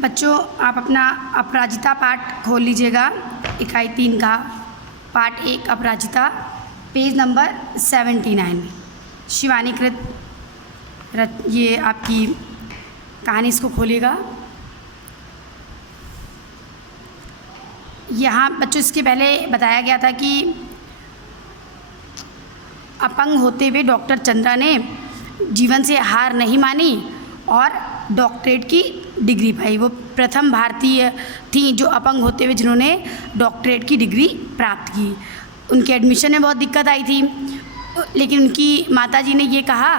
बच्चों, आप अपना अपराजिता पाठ खोल लीजिएगा। इकाई 3 का पाठ 1 अपराजिता, पेज नंबर 79। शिवानी कृत ये आपकी कहानी, इसको खोलिएगा। यहाँ बच्चों इसके पहले बताया गया था कि अपंग होते हुए डॉक्टर चंद्रा ने जीवन से हार नहीं मानी और डॉक्टरेट की डिग्री पाई। वो प्रथम भारतीय थी जो अपंग होते हुए जिन्होंने डॉक्टरेट की डिग्री प्राप्त की। उनके एडमिशन में बहुत दिक्कत आई थी, लेकिन उनकी माताजी ने ये कहा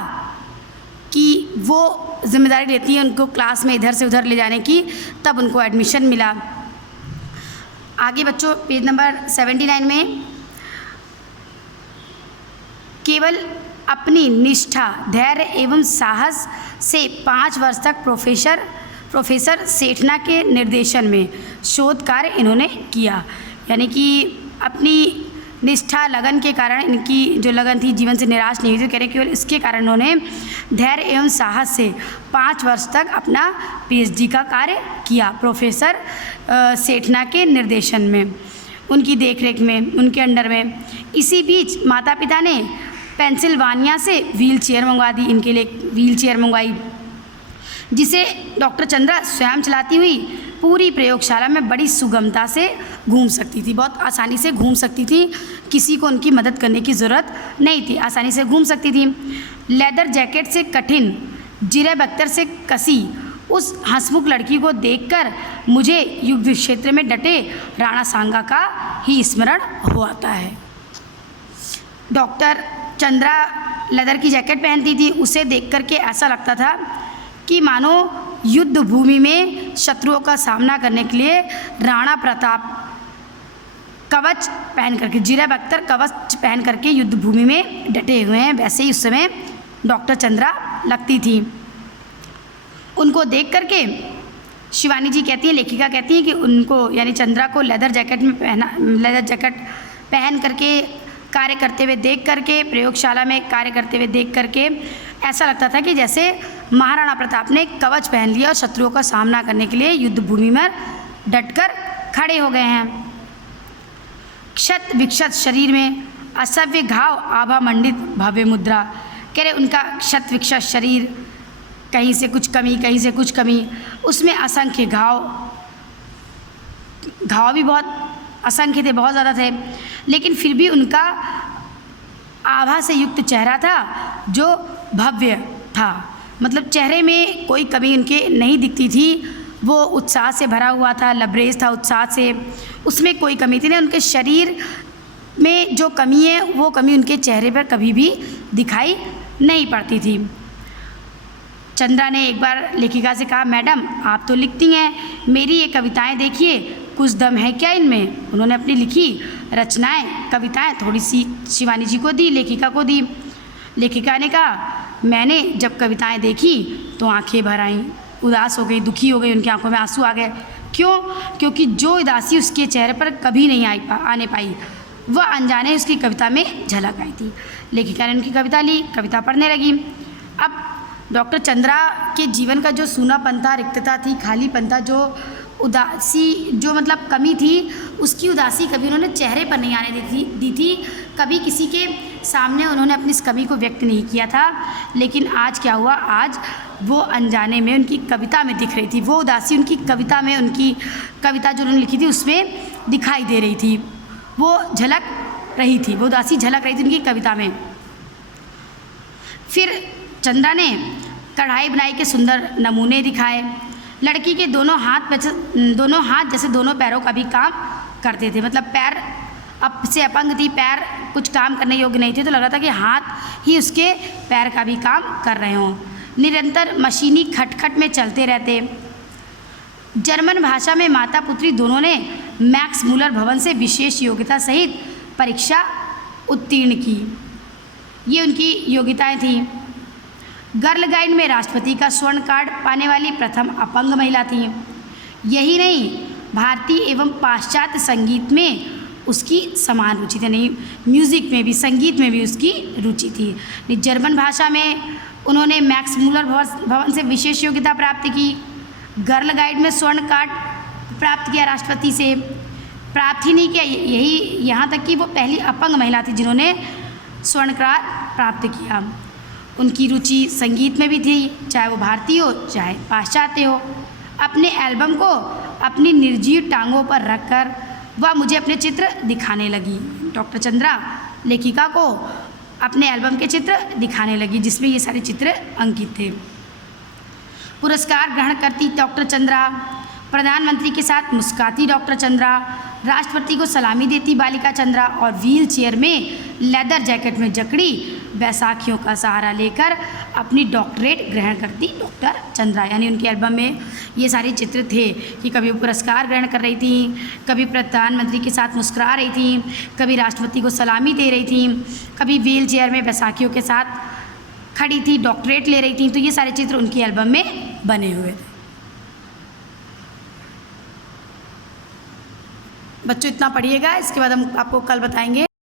कि वो जिम्मेदारी लेती है उनको क्लास में इधर से उधर ले जाने की, तब उनको एडमिशन मिला। आगे बच्चों पेज नंबर 79 में केवल अपनी निष्ठा, धैर्य एवं साहस से 5 वर्ष तक प्रोफेसर सेठना के निर्देशन में शोध कार्य इन्होंने किया। यानी कि अपनी निष्ठा, लगन के कारण, इनकी जो लगन थी, जीवन से निराश नहीं हुई, तो कह रहे केवल इसके कारण उन्होंने धैर्य एवं साहस से 5 वर्ष तक अपना पीएचडी का कार्य किया प्रोफेसर सेठना के निर्देशन में, उनकी देखरेख में, उनके अंडर में। इसी बीच माता पिता ने पेंसिल्वानिया से व्हील चेयर मंगवा दी, इनके लिए व्हील चेयर मंगवाई, जिसे डॉक्टर चंद्रा स्वयं चलाती हुई पूरी प्रयोगशाला में बड़ी सुगमता से घूम सकती थी। बहुत आसानी से घूम सकती थी, किसी को उनकी मदद करने की ज़रूरत नहीं थी, आसानी से घूम सकती थी। लेदर जैकेट से कठिन, जिरे बख्तर से कसी उस हंसमुख लड़की को देखकर मुझे युद्ध क्षेत्र में डटे राणा सांगा का ही स्मरण हो आता है। डॉक्टर चंद्रा लेदर की जैकेट पहनती थी, उसे देख कर के ऐसा लगता था कि मानो युद्ध भूमि में शत्रुओं का सामना करने के लिए राणा प्रताप कवच पहन करके, जिरा बख्तर कवच पहन करके युद्ध भूमि में डटे हुए हैं, वैसे ही उस समय डॉक्टर चंद्रा लगती थी। उनको देख करके शिवानी जी कहती हैं, लेखिका कहती हैं कि उनको यानी चंद्रा को लेदर जैकेट पहन करके कार्य करते हुए देख करके, प्रयोगशाला में कार्य करते हुए देख करके ऐसा लगता था कि जैसे महाराणा प्रताप ने कवच पहन लिया और शत्रुओं का सामना करने के लिए युद्ध भूमि में डटकर खड़े हो गए हैं। क्षत विक्षत शरीर में असभ्य घाव, आभा मंडित भव्य मुद्रा। कह रहे उनका क्षत विक्षत शरीर, कहीं से कुछ कमी, कहीं से कुछ कमी, उसमें असंख्य घाव भी बहुत असंख्य थे, बहुत ज़्यादा थे, लेकिन फिर भी उनका आभा से युक्त चेहरा था जो भव्य था। मतलब चेहरे में कोई कमी उनके नहीं दिखती थी, वो उत्साह से भरा हुआ था, लबरेज था उत्साह से, उसमें कोई कमी थी नहीं। उनके शरीर में जो कमी है वो कमी उनके चेहरे पर कभी भी दिखाई नहीं पड़ती थी। चंद्रा ने एक बार लेखिका से कहा, मैडम आप तो लिखती हैं, मेरी ये कविताएं देखिए, कुछ दम है क्या इनमें। उन्होंने अपनी लिखी रचनाएं, कविताएं थोड़ी सी शिवानी जी को दी, लेखिका को दी। लेखिका ने कहा, मैंने जब कविताएं देखी तो आंखें भर आईं, उदास हो गई, दुखी हो गई, उनकी आंखों में आंसू आ गए। क्यों? क्योंकि जो उदासी उसके चेहरे पर कभी नहीं आने पाई, वह अनजाने उसकी कविता में झलक आई थी। लेखिका ने उनकी कविता ली, कविता पढ़ने लगी। अब डॉक्टर चंद्रा के जीवन का जो सूनापन था, रिक्तता थी, खालीपन था, जो उदासी, जो मतलब कमी थी, उसकी उदासी कभी उन्होंने चेहरे पर नहीं आने दी थी, कभी किसी के सामने उन्होंने अपनी इस कमी को व्यक्त नहीं किया था। लेकिन आज क्या हुआ, आज वो अनजाने में उनकी कविता में दिख रही थी। वो उदासी उनकी कविता में, उनकी कविता जो उन्होंने लिखी थी उसमें दिखाई दे रही थी, वो झलक रही थी, वो उदासी झलक रही थी उनकी कविता में। फिर चंद्रा ने कढ़ाई बुनाई के सुंदर नमूने दिखाए। लड़की के दोनों हाथ जैसे दोनों पैरों का भी काम करते थे, मतलब पैर अब से अपंग थी, पैर कुछ काम करने योग्य नहीं थे, तो लग रहा था कि हाथ ही उसके पैर का भी काम कर रहे हों। निरंतर मशीनी खटखट में चलते रहते। जर्मन भाषा में माता पुत्री दोनों ने मैक्स मूलर भवन से विशेष योग्यता सहित परीक्षा उत्तीर्ण की। ये उनकी योग्यताएं थीं। गर्ल गाइड में राष्ट्रपति का स्वर्ण कार्ड पाने वाली प्रथम अपंग महिला थी। यही नहीं, भारतीय एवं पाश्चात्य संगीत में उसकी समान रुचि थी, नहीं म्यूज़िक में भी, संगीत में भी उसकी रुचि थी। जर्मन भाषा में उन्होंने मैक्स मूलर भवन से विशेष योग्यता प्राप्त की। गर्ल गाइड में स्वर्ण कार्ड प्राप्त किया राष्ट्रपति से, प्राप्त ही नहीं किया, यही यहाँ तक कि वो पहली अपंग महिला थी जिन्होंने स्वर्ण कार्ड प्राप्त किया। उनकी रुचि संगीत में भी थी, चाहे वो भारतीय हो चाहे पाश्चात्य हो। अपने एल्बम को अपनी निर्जीव टांगों पर रखकर वह मुझे अपने चित्र दिखाने लगी। डॉक्टर चंद्रा लेखिका को अपने एल्बम के चित्र दिखाने लगी जिसमें ये सारे चित्र अंकित थे। पुरस्कार ग्रहण करती डॉक्टर चंद्रा, प्रधानमंत्री के साथ मुस्कुराती डॉक्टर चंद्रा, राष्ट्रपति को सलामी देती बालिका चंद्रा और व्हील चेयर में लेदर जैकेट में जकड़ी बैसाखियों का सहारा लेकर अपनी डॉक्टरेट ग्रहण करती डॉक्टर चंद्रा। यानी उनके एल्बम में ये सारे चित्र थे कि कभी वो पुरस्कार ग्रहण कर रही थी, कभी प्रधानमंत्री के साथ मुस्कुरा रही थी, कभी राष्ट्रपति को सलामी दे रही थी, कभी व्हील चेयर में बैसाखियों के साथ खड़ी थी, डॉक्टरेट ले रही थी। तो ये सारे चित्र उनकी एल्बम में बने हुए थे। बच्चों इतना पढ़िएगा, इसके बाद हम आपको कल बताएंगे।